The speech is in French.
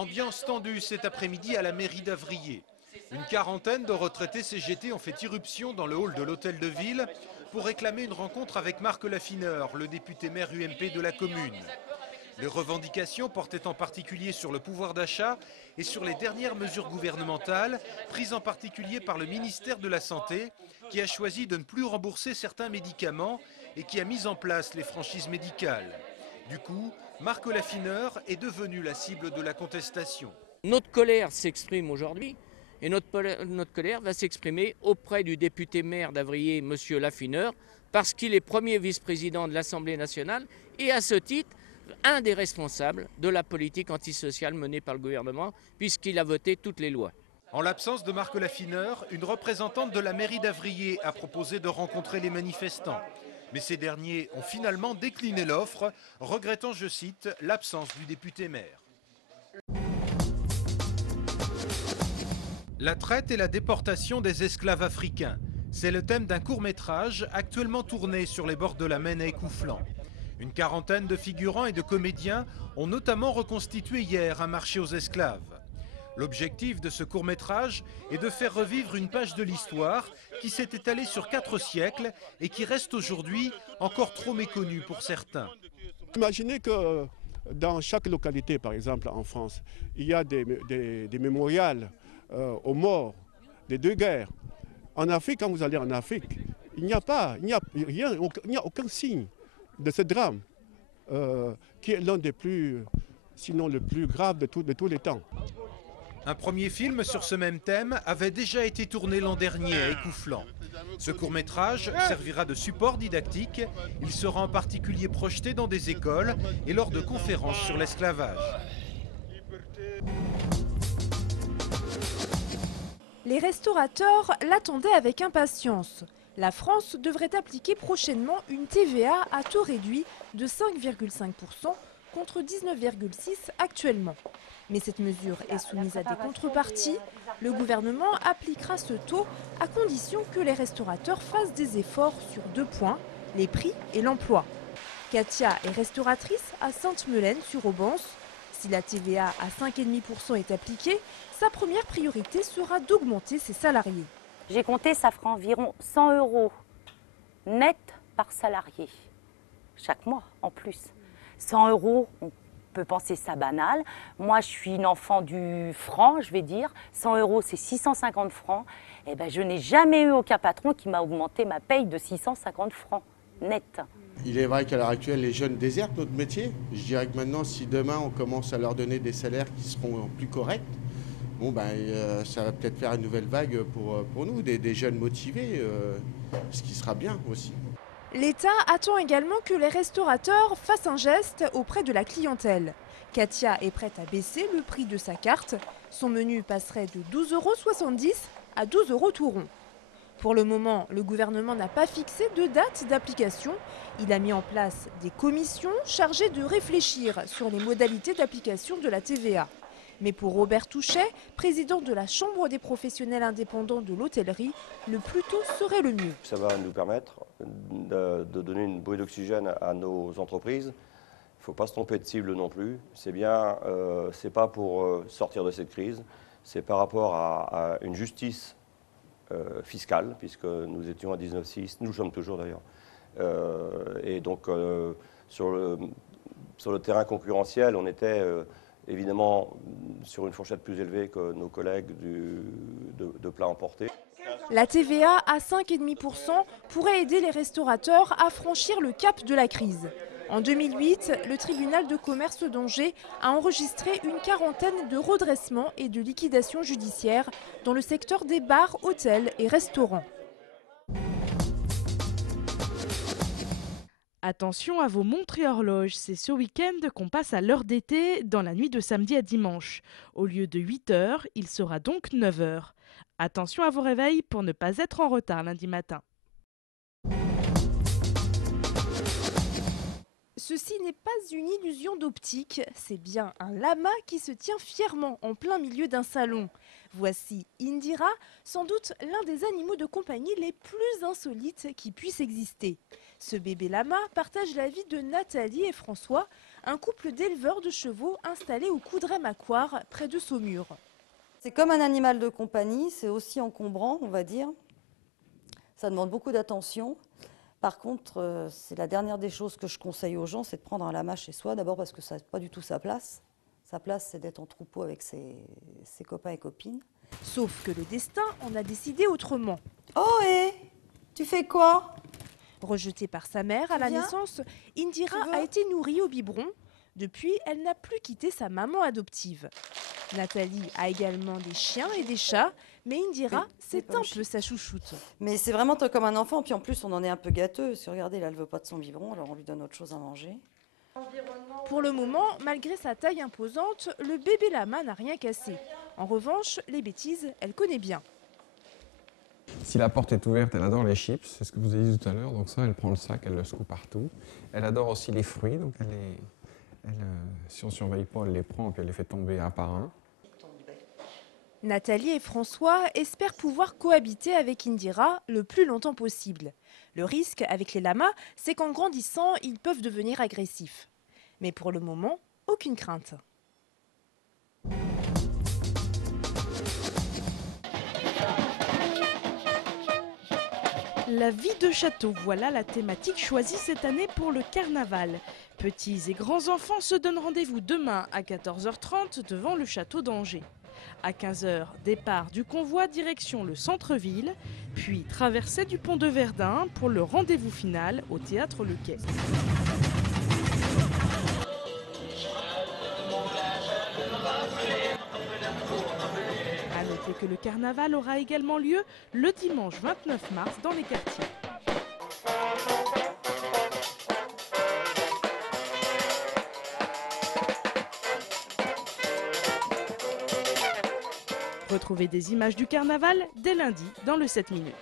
Ambiance tendue cet après-midi à la mairie d'Avrier. Une quarantaine de retraités CGT ont fait irruption dans le hall de l'hôtel de ville pour réclamer une rencontre avec Marc Laffineur, le député maire UMP de la commune. Les revendications portaient en particulier sur le pouvoir d'achat et sur les dernières mesures gouvernementales, prises en particulier par le ministère de la Santé, qui a choisi de ne plus rembourser certains médicaments et qui a mis en place les franchises médicales. Du coup, Marc Laffineur est devenu la cible de la contestation. Notre colère s'exprime aujourd'hui et notre colère va s'exprimer auprès du député maire d'Avrier, M. Laffineur, parce qu'il est premier vice-président de l'Assemblée nationale et à ce titre, un des responsables de la politique antisociale menée par le gouvernement, puisqu'il a voté toutes les lois. En l'absence de Marc Laffineur, une représentante de la mairie d'Avrier a proposé de rencontrer les manifestants. Mais ces derniers ont finalement décliné l'offre, regrettant, je cite, l'absence du député maire. La traite et la déportation des esclaves africains. C'est le thème d'un court-métrage actuellement tourné sur les bords de la Maine à Écouflant. Une quarantaine de figurants et de comédiens ont notamment reconstitué hier un marché aux esclaves. L'objectif de ce court-métrage est de faire revivre une page de l'histoire qui s'est étalée sur 4 siècles et qui reste aujourd'hui encore trop méconnue pour certains. Imaginez que dans chaque localité, par exemple en France, il y a des mémorials aux morts des 2 guerres. En Afrique, quand vous allez en Afrique, il n'y a aucun signe de ce drame qui est l'un des plus, sinon le plus grave de tous les temps. Un premier film sur ce même thème avait déjà été tourné l'an dernier à Écouflant. Ce court-métrage servira de support didactique. Il sera en particulier projeté dans des écoles et lors de conférences sur l'esclavage. Les restaurateurs l'attendaient avec impatience. La France devrait appliquer prochainement une TVA à taux réduit de 5,5% contre 19,6% actuellement. Mais cette mesure est soumise à des contreparties. Le gouvernement appliquera ce taux à condition que les restaurateurs fassent des efforts sur 2 points, les prix et l'emploi. Katia est restauratrice à Sainte-Melaine-sur-Aubance. Si la TVA à 5,5% est appliquée, sa première priorité sera d'augmenter ses salariés. J'ai compté, ça fera environ 100 € net par salarié, chaque mois en plus. 100 €, on peut penser ça banal. Moi, je suis une enfant du franc, je vais dire. 100 €, c'est 650 francs. Eh ben, je n'ai jamais eu aucun patron qui m'a augmenté ma paye de 650 francs net. Il est vrai qu'à l'heure actuelle, les jeunes désertent notre métier. Je dirais que maintenant, si demain, on commence à leur donner des salaires qui seront plus corrects, bon, ça va peut-être faire une nouvelle vague pour nous, des jeunes motivés, ce qui sera bien aussi. L'État attend également que les restaurateurs fassent un geste auprès de la clientèle. Katia est prête à baisser le prix de sa carte. Son menu passerait de 12,70 € à 12 € tout rond. Pour le moment, le gouvernement n'a pas fixé de date d'application. Il a mis en place des commissions chargées de réfléchir sur les modalités d'application de la TVA. Mais pour Robert Touchet, président de la Chambre des professionnels indépendants de l'hôtellerie, le plus tôt serait le mieux. Ça va nous permettre de donner une bouée d'oxygène à nos entreprises. Il ne faut pas se tromper de cible non plus. C'est bien, c'est pas pour sortir de cette crise, c'est par rapport à une justice fiscale, puisque nous étions à 19,6, nous sommes toujours d'ailleurs. Et donc sur le terrain concurrentiel, on était évidemment sur une fourchette plus élevée que nos collègues de plats emportés. La TVA à 5,5% pourrait aider les restaurateurs à franchir le cap de la crise. En 2008, le tribunal de commerce d'Angers a enregistré une quarantaine de redressements et de liquidations judiciaires dans le secteur des bars, hôtels et restaurants. Attention à vos montres et horloges, c'est ce week-end qu'on passe à l'heure d'été dans la nuit de samedi à dimanche. Au lieu de 8 h, il sera donc 9 h. Attention à vos réveils pour ne pas être en retard lundi matin. Ceci n'est pas une illusion d'optique, c'est bien un lama qui se tient fièrement en plein milieu d'un salon. Voici Indira, sans doute l'un des animaux de compagnie les plus insolites qui puissent exister. Ce bébé lama partage la vie de Nathalie et François, un couple d'éleveurs de chevaux installés au Coudray-Macquart, près de Saumur. C'est comme un animal de compagnie, c'est aussi encombrant, on va dire. Ça demande beaucoup d'attention. Par contre, c'est la dernière des choses que je conseille aux gens, c'est de prendre un lama chez soi. D'abord parce que ça n'a pas du tout sa place. Sa place, c'est d'être en troupeau avec ses copains et copines. Sauf que le destin en a décidé autrement. Oh, hé, tu fais quoi? Rejetée par sa mère à la naissance, Indira a été nourrie au biberon. Depuis, elle n'a plus quitté sa maman adoptive. Nathalie a également des chiens et des chats, mais Indira, c'est un peu sa chouchoute. Mais c'est vraiment comme un enfant, puis en plus on en est un peu gâteux. Si regardez, là elle veut pas de son biberon, alors on lui donne autre chose à manger. Pour le moment, malgré sa taille imposante, le bébé lama n'a rien cassé. En revanche, les bêtises, elle connaît bien. Si la porte est ouverte, elle adore les chips, c'est ce que vous avez dit tout à l'heure, donc ça, elle prend le sac, elle le secoue partout. Elle adore aussi les fruits, donc si on ne surveille pas, elle les prend et puis elle les fait tomber un par un. Nathalie et François espèrent pouvoir cohabiter avec Indira le plus longtemps possible. Le risque avec les lamas, c'est qu'en grandissant, ils peuvent devenir agressifs. Mais pour le moment, aucune crainte. La vie de château, voilà la thématique choisie cette année pour le carnaval. Petits et grands enfants se donnent rendez-vous demain à 14h30 devant le château d'Angers. À 15h, départ du convoi direction le centre-ville, puis traversée du pont de Verdun pour le rendez-vous final au théâtre Le Quai. À noter que le carnaval aura également lieu le dimanche 29 mars dans les quartiers. Retrouvez des images du carnaval dès lundi dans le 7 minutes.